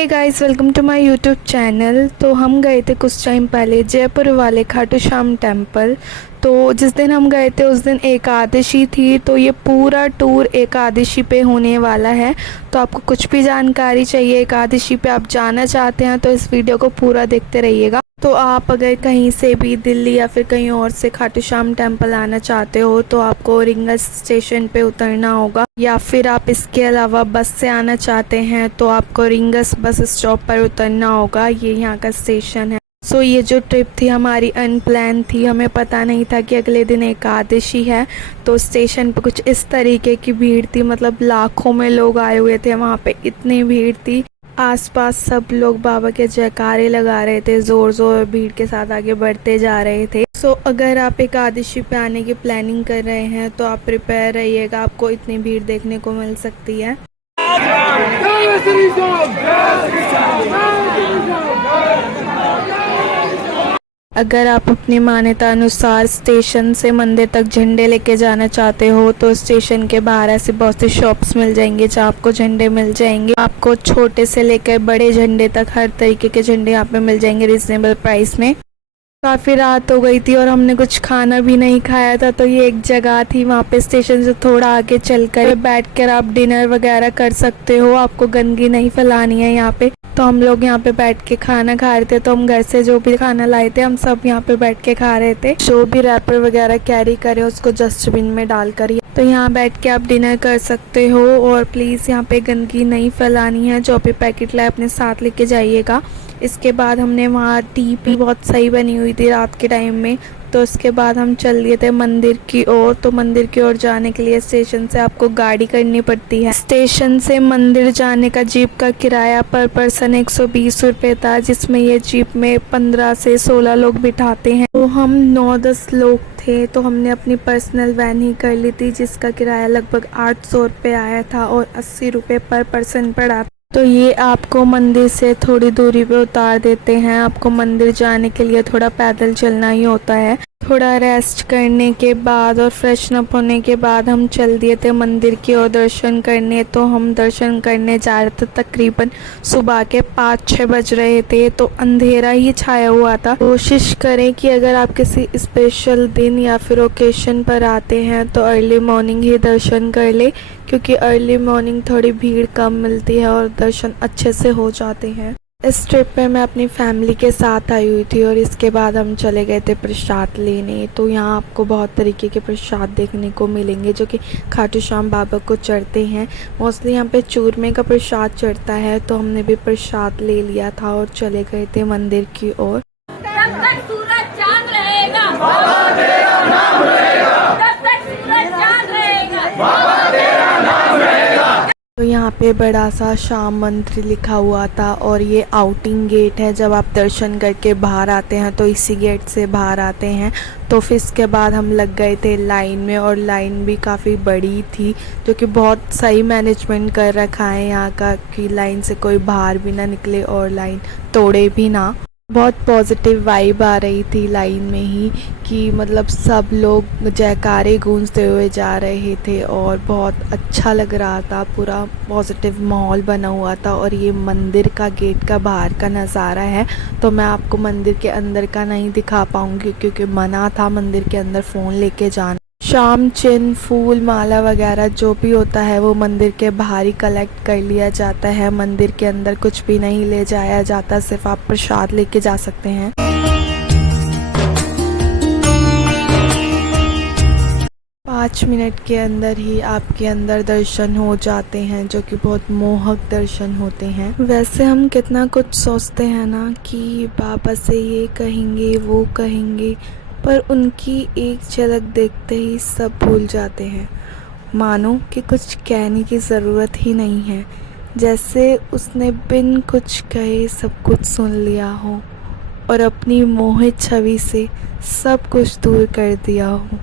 Hey guys, welcome to my YouTube channel. तो हम गए थे कुछ टाइम पहले जयपुर वाले खाटू श्याम टेम्पल। तो जिस दिन हम गए थे उस दिन एकादशी थी, तो ये पूरा टूर एकादशी पे होने वाला है। तो आपको कुछ भी जानकारी चाहिए एकादशी पे आप जाना चाहते हैं तो इस वीडियो को पूरा देखते रहिएगा। तो आप अगर कहीं से भी दिल्ली या फिर कहीं और से खाटू श्याम टेम्पल आना चाहते हो तो आपको रिंगल स्टेशन पे उतरना होगा, या फिर आप इसके अलावा बस से आना चाहते हैं तो आपको रिंगस बस स्टॉप पर उतरना होगा। ये यहाँ का स्टेशन है। सो ये जो ट्रिप थी हमारी अनप्लान थी, हमें पता नहीं था कि अगले दिन एकादशी है। तो स्टेशन पे कुछ इस तरीके की भीड़ थी, मतलब लाखों में लोग आए हुए थे वहाँ पे, इतनी भीड़ थी। आसपास सब लोग बाबा के जयकारे लगा रहे थे, जोर जोर भीड़ के साथ आगे बढ़ते जा रहे थे। सो अगर आप एकादशी पे आने की प्लानिंग कर रहे हैं तो आप प्रिपेयर रहिएगा, आपको इतनी भीड़ देखने को मिल सकती है। अगर आप अपनी मान्यता अनुसार स्टेशन से मंदिर तक झंडे लेके जाना चाहते हो तो स्टेशन के बाहर ऐसे बहुत सी शॉप्स मिल जाएंगे जहाँ आपको झंडे मिल जाएंगे। आपको छोटे से लेकर बड़े झंडे तक हर तरीके के झंडे यहाँ पे मिल जाएंगे रिजनेबल प्राइस में। काफ़ी रात हो गई थी और हमने कुछ खाना भी नहीं खाया था, तो ये एक जगह थी वहाँ पे स्टेशन से थोड़ा आगे चलकर बैठकर आप डिनर वगैरह कर सकते हो। आपको गंदगी नहीं फैलानी है यहाँ पे। तो हम लोग यहाँ पे बैठ के खाना खा रहे थे। तो हम घर से जो भी खाना लाए थे हम सब यहाँ पे बैठ के खा रहे थे। जो भी रैपर वगैरह कैरी करें उसको डस्टबिन में डाल कर, तो यहाँ बैठ के आप डिनर कर सकते हो। और प्लीज़ यहाँ पे गंदगी नहीं फैलानी है। जो भी पैकेट लाए अपने साथ लेके जाइएगा। इसके बाद हमने वहाँ टी पी, बहुत सही बनी हुई थी रात के टाइम में। तो उसके बाद हम चल दिए थे मंदिर की ओर। तो मंदिर की ओर जाने के लिए स्टेशन से आपको गाड़ी करनी पड़ती है। स्टेशन से मंदिर जाने का जीप का किराया पर पर्सन 120 रुपये था, जिसमें ये जीप में 15 से 16 लोग बिठाते हैं। तो हम 9-10 लोग थे, तो हमने अपनी पर्सनल वैन ही कर ली थी जिसका किराया लगभग 800 रुपये आया था और 80 रुपये पर पर्सन पड़ा। तो ये आपको मंदिर से थोड़ी दूरी पे उतार देते हैं। आपको मंदिर जाने के लिए थोड़ा पैदल चलना ही होता है। थोड़ा रेस्ट करने के बाद और फ्रेशन अप होने के बाद हम चल दिए थे मंदिर की ओर दर्शन करने। तो हम दर्शन करने जा रहे थे, तकरीबन सुबह के 5-6 बज रहे थे, तो अंधेरा ही छाया हुआ था। कोशिश करें कि अगर आप किसी स्पेशल दिन या फिर ओकेशन पर आते हैं तो अर्ली मॉर्निंग ही दर्शन कर ले, क्योंकि अर्ली मॉर्निंग थोड़ी भीड़ कम मिलती है और दर्शन अच्छे से हो जाते हैं। इस ट्रिप पे मैं अपनी फैमिली के साथ आई हुई थी और इसके बाद हम चले गए थे प्रसाद लेने। तो यहाँ आपको बहुत तरीके के प्रसाद देखने को मिलेंगे जो कि खाटू श्याम बाबा को चढ़ते हैं। मोस्टली यहाँ पे चूरमे का प्रसाद चढ़ता है, तो हमने भी प्रसाद ले लिया था और चले गए थे मंदिर की ओर। तो यहाँ पे बड़ा सा श्याम मंदिर लिखा हुआ था और ये आउटिंग गेट है। जब आप दर्शन करके बाहर आते हैं तो इसी गेट से बाहर आते हैं। तो फिर इसके बाद हम लग गए थे लाइन में, और लाइन भी काफ़ी बड़ी थी, जो कि बहुत सही मैनेजमेंट कर रखा है यहाँ का कि लाइन से कोई बाहर भी ना निकले और लाइन तोड़े भी ना। बहुत पॉजिटिव वाइब आ रही थी लाइन में ही, कि मतलब सब लोग जयकारे गूंजते हुए जा रहे थे और बहुत अच्छा लग रहा था। पूरा पॉजिटिव माहौल बना हुआ था। और ये मंदिर का गेट का बाहर का नज़ारा है। तो मैं आपको मंदिर के अंदर का नहीं दिखा पाऊँगी क्योंकि मना था मंदिर के अंदर फ़ोन लेके जाना। शाम चिन्ह, फूल माला वगैरह जो भी होता है वो मंदिर के बाहर ही कलेक्ट कर लिया जाता है। मंदिर के अंदर कुछ भी नहीं ले जाया जाता, सिर्फ आप प्रसाद लेके जा सकते हैं। पाँच मिनट के अंदर ही आपके अंदर दर्शन हो जाते हैं, जो कि बहुत मोहक दर्शन होते हैं। वैसे हम कितना कुछ सोचते हैं ना कि बाबा से ये कहेंगे वो कहेंगे, पर उनकी एक झलक देखते ही सब भूल जाते हैं। मानो कि कुछ कहने की ज़रूरत ही नहीं है, जैसे उसने बिन कुछ कहे सब कुछ सुन लिया हो और अपनी मोहित छवि से सब कुछ दूर कर दिया हो।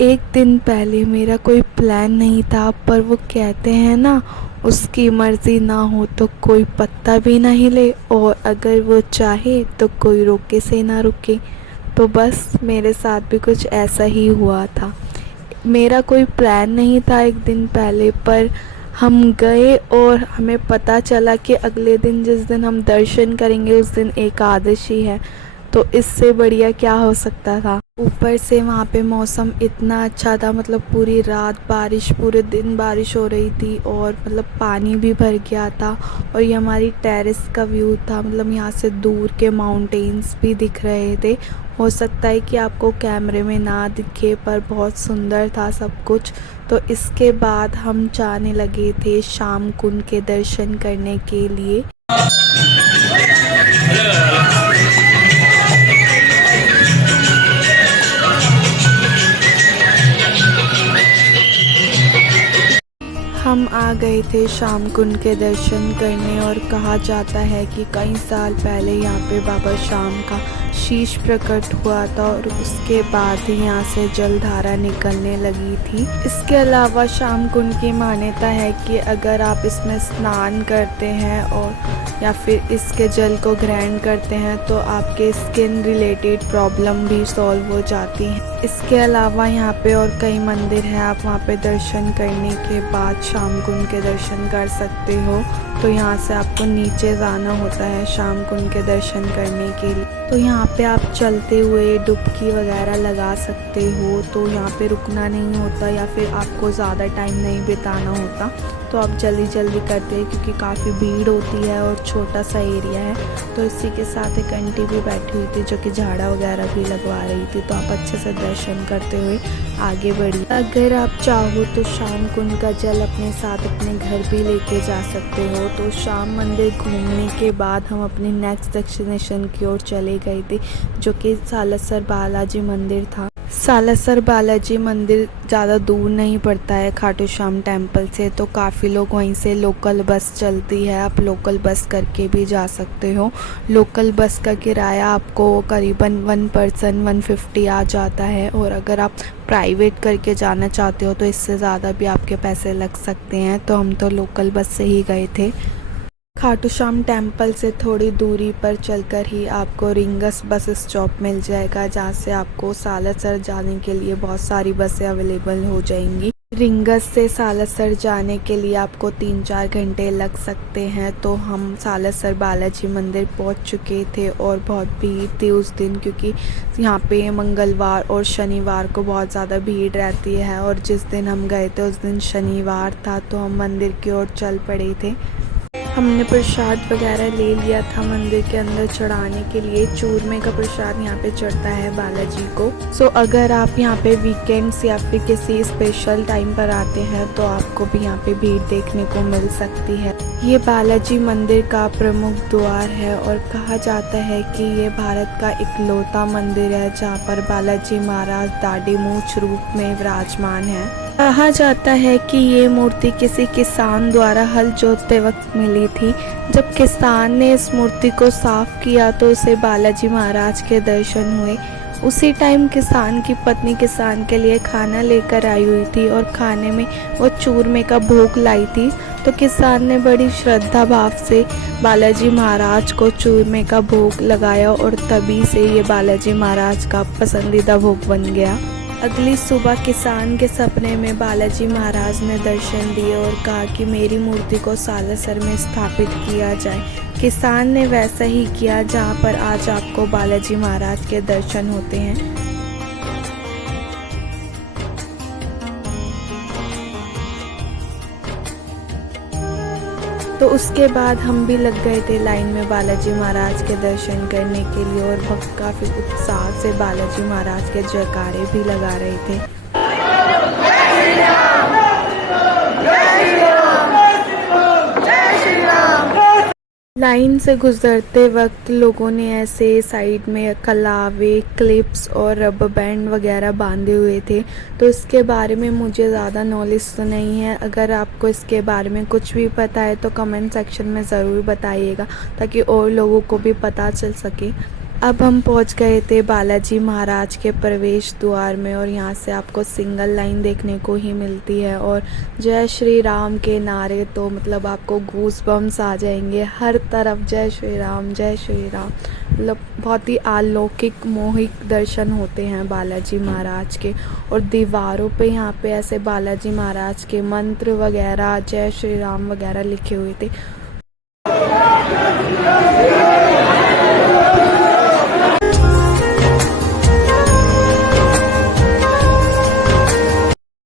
एक दिन पहले मेरा कोई प्लान नहीं था, पर वो कहते हैं ना, उसकी मर्ज़ी ना हो तो कोई पत्ता भी ना हिले, और अगर वो चाहे तो कोई रोके से ना रुके। तो बस मेरे साथ भी कुछ ऐसा ही हुआ था। मेरा कोई प्लान नहीं था एक दिन पहले, पर हम गए और हमें पता चला कि अगले दिन जिस दिन हम दर्शन करेंगे उस दिन एकादशी है, तो इससे बढ़िया क्या हो सकता था। ऊपर से वहाँ पे मौसम इतना अच्छा था, मतलब पूरी रात बारिश, पूरे दिन बारिश हो रही थी और मतलब पानी भी भर गया था। और ये हमारी टेरेस का व्यू था, मतलब यहाँ से दूर के माउंटेन्स भी दिख रहे थे। हो सकता है कि आपको कैमरे में ना दिखे, पर बहुत सुंदर था सब कुछ। तो इसके बाद हम जाने लगे थे शाम कुंड के दर्शन करने के लिए। हम आ गए थे शाम कुंड के दर्शन करने और कहा जाता है कि कई साल पहले यहाँ पे बाबा शाम का शीश प्रकट हुआ था और उसके बाद ही यहाँ से जलधारा निकलने लगी थी। इसके अलावा शाम कुंड की मान्यता है कि अगर आप इसमें स्नान करते हैं और या फिर इसके जल को ग्रहण करते हैं तो आपके स्किन रिलेटेड प्रॉब्लम भी सॉल्व हो जाती है। इसके अलावा यहाँ पे और कई मंदिर हैं, आप वहाँ पे दर्शन करने के बाद शाम कुंड के दर्शन कर सकते हो। तो यहाँ से आपको नीचे जाना होता है शाम कुंड के दर्शन करने के लिए। तो यहाँ पे आप चलते हुए डुबकी वगैरह लगा सकते हो, तो यहाँ पे रुकना नहीं होता या फिर आपको ज़्यादा टाइम नहीं बिताना होता। तो आप जल्दी जल्दी करते हैं क्योंकि काफ़ी भीड़ होती है और छोटा सा एरिया है। तो इसी के साथ एक आंटी भी बैठी हुई थी जो कि झाड़ा वगैरह भी लगवा रही थी। तो आप अच्छे से दर्शन करते हुए आगे बढ़िए। अगर आप चाहो तो शाम कुंड का जल अपने साथ अपने घर भी लेके जा सकते हो। तो शाम मंदिर घूमने के बाद हम अपने नेक्स्ट डेस्टिनेशन की ओर चले गए थे, जो कि सालासर बालाजी मंदिर था। सालासर बालाजी मंदिर ज़्यादा दूर नहीं पड़ता है खाटू श्याम टेम्पल से, तो काफ़ी लोग वहीं से लोकल बस चलती है, आप लोकल बस करके भी जा सकते हो। लोकल बस का किराया आपको करीबन 1 पर्सन 150 आ जाता है, और अगर आप प्राइवेट करके जाना चाहते हो तो इससे ज़्यादा भी आपके पैसे लग सकते हैं। तो हम तो लोकल बस से ही गए थे। खाटू श्याम टेम्पल से थोड़ी दूरी पर चलकर ही आपको रिंगस बस स्टॉप मिल जाएगा, जहाँ से आपको सालासर जाने के लिए बहुत सारी बसें अवेलेबल हो जाएंगी। रिंगस से सालासर जाने के लिए आपको 3-4 घंटे लग सकते हैं। तो हम सालासर बालाजी मंदिर पहुंच चुके थे और बहुत भीड़ थी उस दिन, क्योंकि यहाँ पे मंगलवार और शनिवार को बहुत ज़्यादा भीड़ रहती है। और जिस दिन हम गए थे उस दिन शनिवार था, तो हम मंदिर की ओर चल पड़े थे। हमने प्रसाद वगैरह ले लिया था मंदिर के अंदर चढ़ाने के लिए। चूरमे का प्रसाद यहाँ पे चढ़ता है बालाजी को। सो अगर आप यहाँ पे वीकेंड्स या फिर किसी स्पेशल टाइम पर आते हैं तो आपको भी यहाँ पे भीड़ देखने को मिल सकती है। ये बालाजी मंदिर का प्रमुख द्वार है और कहा जाता है कि ये भारत का इकलौता मंदिर है जहाँ पर बालाजी महाराज दाढ़ी मूंछ रूप में विराजमान है। कहा जाता है कि ये मूर्ति किसी किसान द्वारा हल जोतते वक्त मिली थी। जब किसान ने इस मूर्ति को साफ किया तो उसे बालाजी महाराज के दर्शन हुए। उसी टाइम किसान की पत्नी किसान के लिए खाना लेकर आई हुई थी और खाने में वो चूरमे का भोग लाई थी। तो किसान ने बड़ी श्रद्धा भाव से बालाजी महाराज को चूरमे का भोग लगाया और तभी से ये बालाजी महाराज का पसंदीदा भोग बन गया। अगली सुबह किसान के सपने में बालाजी महाराज ने दर्शन दिए और कहा कि मेरी मूर्ति को सालासर में स्थापित किया जाए। किसान ने वैसा ही किया, जहां पर आज आपको बालाजी महाराज के दर्शन होते हैं। तो उसके बाद हम भी लग गए थे लाइन में बालाजी महाराज के दर्शन करने के लिए, और भक्त काफ़ी उत्साह से बालाजी महाराज के जयकारे भी लगा रहे थे। लाइन से गुजरते वक्त लोगों ने ऐसे साइड में कलावे, क्लिप्स और रबर बैंड वगैरह बांधे हुए थे। तो इसके बारे में मुझे ज़्यादा नॉलेज तो नहीं है। अगर आपको इसके बारे में कुछ भी पता है तो कमेंट सेक्शन में ज़रूर बताइएगा, ताकि और लोगों को भी पता चल सके। अब हम पहुंच गए थे बालाजी महाराज के प्रवेश द्वार में, और यहाँ से आपको सिंगल लाइन देखने को ही मिलती है। और जय श्री राम के नारे तो मतलब आपको गूज़ बम्स आ जाएंगे, हर तरफ जय श्री राम जय श्री राम। मतलब बहुत ही अलौकिक मोहिक दर्शन होते हैं बालाजी महाराज के। और दीवारों पे यहाँ पे ऐसे बालाजी महाराज के मंत्र वगैरह, जय श्री राम वगैरह लिखे हुए थे।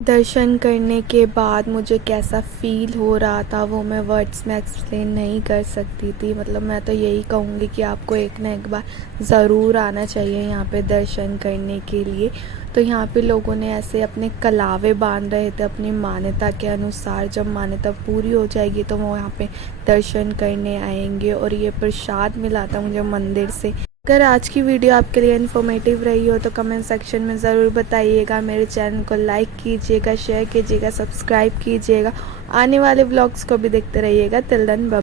दर्शन करने के बाद मुझे कैसा फ़ील हो रहा था वो मैं वर्ड्स में एक्सप्लेन नहीं कर सकती थी। मतलब मैं तो यही कहूँगी कि आपको एक ना एक बार ज़रूर आना चाहिए यहाँ पे दर्शन करने के लिए। तो यहाँ पे लोगों ने ऐसे अपने कलावे बांध रहे थे अपनी मान्यता के अनुसार। जब मान्यता पूरी हो जाएगी तो वो यहाँ पे दर्शन करने आएंगे। और ये प्रसाद मिला था मुझे मंदिर से। अगर आज की वीडियो आपके लिए इन्फॉर्मेटिव रही हो तो कमेंट सेक्शन में ज़रूर बताइएगा। मेरे चैनल को लाइक कीजिएगा, शेयर कीजिएगा, सब्सक्राइब कीजिएगा। आने वाले व्लॉग्स को भी देखते रहिएगा। Till then bye.